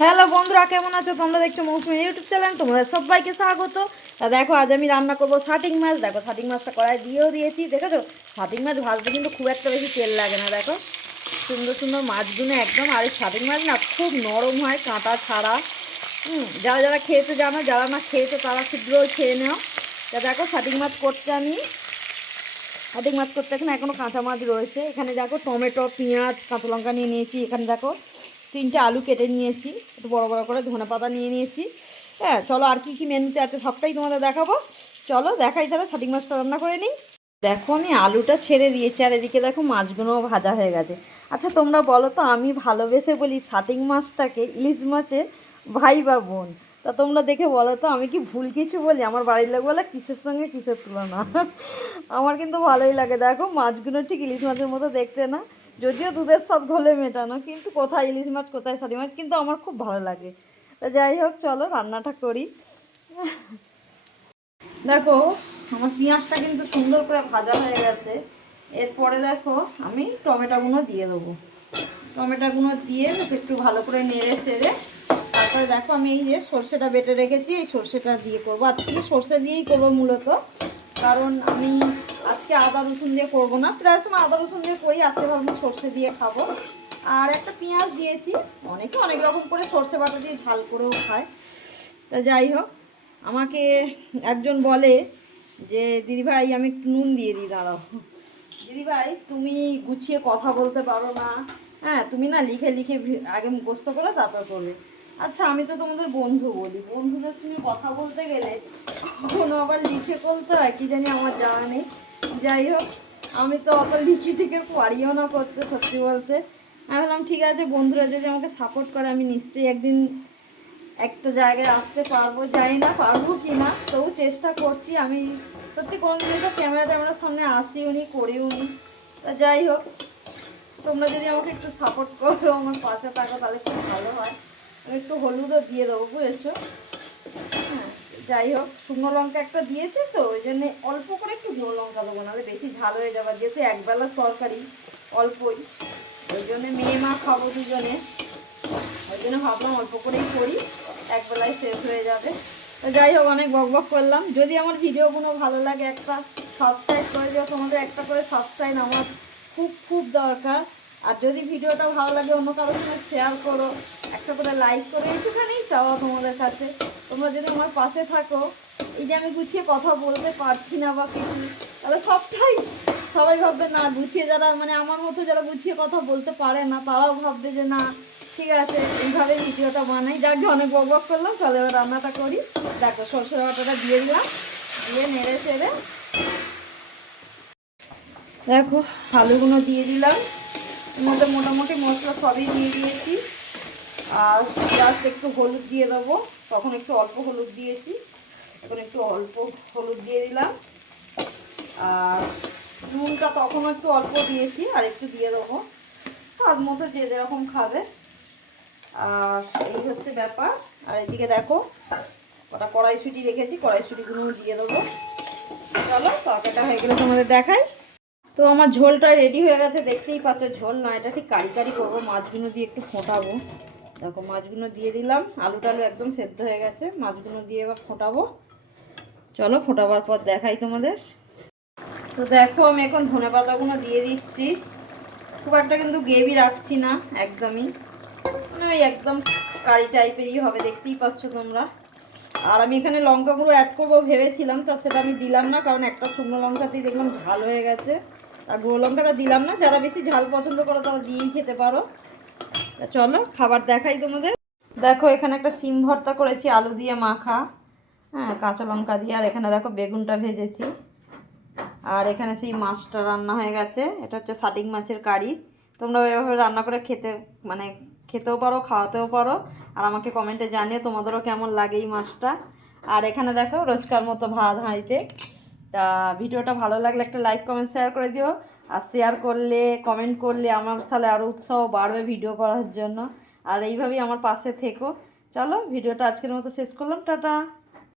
Hello বন্ধুরা, কেমন আছো? তোমরা দেখছো মৌসুমী ইউটিউব চ্যানেল, তোমাদের সবাইকে স্বাগত। তা দেখো, আজ আমি রান্না করবো শাটিং মাছ। দেখো, শাটিং মাছটা কড়াই দিয়েও দিয়েছি। দেখেছো, শাটিং মাছ ভাজতে কিন্তু খুব একটা বেশি তেল লাগে না। দেখো, সুন্দর সুন্দর মাছগুলো একদম। আর এই শাটিং মাছ না খুব নরম হয়, কাঁটা ছাড়া। যারা যারা খেয়েছো জানো, যারা না খেয়েছো তারা শীঘ্রই খেয়ে নাও। তা দেখো, শাটিং মাছ করতে এখনও কাঁচা মাছ রয়েছে। এখানে দেখো টমেটো, পেঁয়াজ, কাঁচা লঙ্কা নিয়ে নিয়েছি। এখানে দেখো 3টে আলু কেটে নিয়েছি, একটু বড় বড় করে ধনে পাতা নিয়ে নিয়েছি। হ্যাঁ, চলো আর কি কি মেনুতে আছে সবটাই তোমাদের দেখাবো। চলো দেখাই, তাহলে শাটিং মাছটা রান্না করে নিই। দেখো, আমি আলুটা ছেড়ে দিয়েছি, আর এদিকে দেখো মাছগুলোও ভাজা হয়ে গেছে। আচ্ছা তোমরা বলো তো, আমি ভালোবেসে বলি শাটিং মাছটাকে ইলিশ মাছের ভাই বা বোন। তা তোমরা দেখে বলো তো, আমি কি ভুল কিছু বলি? আমার বাড়ির লোক বলে কিসের সঙ্গে কিসের তুলনা। আমার কিন্তু ভালোই লাগে। দেখো, মাছগুলো ঠিক ইলিশ মাছের মতো দেখতে না, যদিও দুধের স্বাদ ঘোলে মেটানো, কিন্তু কোথায় ইলিশ মাছ কোথায় শাটি মাছ, কিন্তু আমার খুব ভালো লাগে। তা যাই হোক, চলো রান্নাটা করি। দেখো, আমার পেঁয়াজটা কিন্তু সুন্দর করে ভাজা হয়ে গেছে। এরপরে দেখো, আমি টমেটোগুলো দিয়ে দেবো। টমেটোগুলো দিয়ে একটু ভালো করে নেড়ে চেড়ে তারপরে দেখো, আমি এই যে সর্ষেটা বেটে রেখেছি, এই সর্ষেটা দিয়ে করবো। আজকে সর্ষে দিয়েই করবো মূলত, কারণ আমি আজকে আদা রসুন দিয়ে করবো না। প্রায় সময় আদা রসুন দিয়ে করি, আজকে ভাবছি সর্ষে দিয়ে খাবো। আর একটা পেঁয়াজ দিয়েছি। অনেকে অনেক রকম করে সর্ষে বাটা দিয়ে ঝাল করেও খায়। তা যাই হোক, আমাকে একজন বলে যে দিদিভাই আমি একটু নুন দিয়ে দিই, দাঁড়াও। দিদিভাই তুমি গুছিয়ে কথা বলতে পারো না, হ্যাঁ তুমি না লিখে লিখে আগে মুখস্থ করে তারপর করবে। আচ্ছা, আমি তো তোমাদের বন্ধু বলি, বন্ধুদের সঙ্গে কথা বলতে গেলে কখনো আবার লিখে বলতে হয় কি জানি, আমার জানা নেই। যাই হোক, আমি তো অত লিখে টিখে পারিও না করতে, সত্যি বলতে। আমি বললাম ঠিক আছে, বন্ধুরা যদি আমাকে সাপোর্ট করে আমি নিশ্চয়ই একদিন একটা জায়গায় আসতে পারবো। জানি না পারবো কি না, তবু চেষ্টা করছি। আমি সত্যি কোনো দিন তো ক্যামেরার সামনে আসিও নি, করিও নি। তা যাই হোক, তোমরা যদি আমাকে একটু সাপোর্ট করো, আমার পাশে থাকো, তাহলে খুব ভালো হয়। আমি একটু হলুদও দিয়ে দেবো, বুঝেছো? হ্যাঁ, যাই হোক, শুকনো লঙ্কা একটা দিয়েছে তো ওই জন্যে অল্প করে একটু ঝোল লঙ্কা দেবো, নাহলে বেশি ঝাল হয়ে যাবে। যেহেতু একবেলার তরকারি অল্পই, ওই জন্যে মেয়ে মা খাবো দুজনে, ওই জন্য ভাবলাম অল্প করেই করি, একবেলায় শেষ হয়ে যাবে। তো যাই হোক, অনেক বক বক করলাম। যদি আমার ভিডিওগুলো ভালো লাগে একটা সাবস্ক্রাইব করে দিও। তোমাদের একটা করে সাবস্ক্রাইব আমার খুব খুব দরকার। আর যদি ভিডিওটা ভালো লাগে অন্য কারোর সঙ্গে শেয়ার করো, একটা করে লাইক করো, এইটুখানেই চাওয়া তোমাদের কাছে। তোমরা যদি আমার পাশে থাকো, এই যে আমি গুছিয়ে কথা বলতে পারছি না বা কিছু, তাহলে সবাই ভাববে না গুছিয়ে, যারা মানে আমার মতো যারা গুছিয়ে কথা বলতে পারে না, তারাও ভাববে যে না ঠিক আছে, এইভাবে ভিডিওটা বানাই। যাকে অনেক বক বক করলাম, চলো এবার রান্নাটা করি। দেখো, সরষে বাটাটা দিয়ে দিলাম, দিয়ে নেড়ে চেড়ে দেখো আলুগুলো দিয়ে দিলাম। এর মধ্যে মোটামুটি মশলা সবই দিয়ে দিয়েছি। আর জাস্ট একটু হলুদ দিয়ে দেবো, তখন একটু অল্প হলুদ দিয়েছি, এখন একটু অল্প হলুদ দিয়ে দিলাম। আর নুনটা তখন একটু অল্প দিয়েছি, আর একটু দিয়ে দেবো স্বাদ মতো, যে যেরকম খাবে। আর এই হচ্ছে ব্যাপার। আর এদিকে দেখো, ওটা কড়াইশুঁটি রেখেছি, কড়াইশুঁটিগুলো দিয়ে দেবো। চলো তরকারিটা হয়ে গেলে তোমাদের দেখাই। তো আমার ঝোলটা রেডি হয়ে গেছে, দেখতেই পাচ্ছ। ঝোল না, এটা ঠিক কারি কারি করবো, মাছগুলো দিয়ে একটু ফোটাবো। দেখো, মাছগুলো দিয়ে দিলাম, আলু টালু একদম সেদ্ধ হয়ে গেছে, মাছগুলো দিয়ে এবার ফোটাবো। চলো ফোটাবার পর দেখাই তোমাদের। তো দেখো, আমি এখন ধনেপাতাগুলো দিয়ে দিচ্ছি। খুব একটা কিন্তু গ্রেভি রাখছি না, একদমই মানে ওই একদম কারি টাইপেরই হবে, দেখতেই পাচ্ছ তোমরা। আর আমি এখানে লঙ্কা গুঁড়ো অ্যাড করবো ভেবেছিলাম, তা সেটা আমি দিলাম না, কারণ একটা শুকনো লঙ্কাতেই দেখলাম ঝাল হয়ে গেছে। আর গুঁড়ো লঙ্কাটা দিলাম না। যারা বেশি ঝাল পছন্দ করো তারা দিয়েই খেতে পারো। তা চলো খাবার দেখাই তোমাদের। দেখো, এখানে একটা সিম ভর্তা করেছি আলু দিয়ে মাখা, হ্যাঁ কাঁচা লঙ্কা দিয়ে। আর এখানে দেখো বেগুনটা ভেজেছি। আর এখানে সেই মাছটা রান্না হয়ে গেছে, এটা হচ্ছে শাটিং মাছের কারি। তোমরা এভাবে রান্না করে মানে খেতেও পারো, খাওয়াতেও পারো। আর আমাকে কমেন্টে জানিয়ে তোমাদেরও কেমন লাগে এই মাছটা। আর এখানে দেখো রোজকার মতো ভাত হাঁড়িতে। তা ভিডিওটা ভালো লাগলে একটা লাইক কমেন্ট শেয়ার করে দিও। আর শেয়ার করলে, কমেন্ট করলে আমার তাহলে আরও উৎসাহ বাড়বে ভিডিও করার জন্য। আর এইভাবেই আমার পাশে থেকো। চলো ভিডিওটা আজকের মতো শেষ করলাম, টাটা।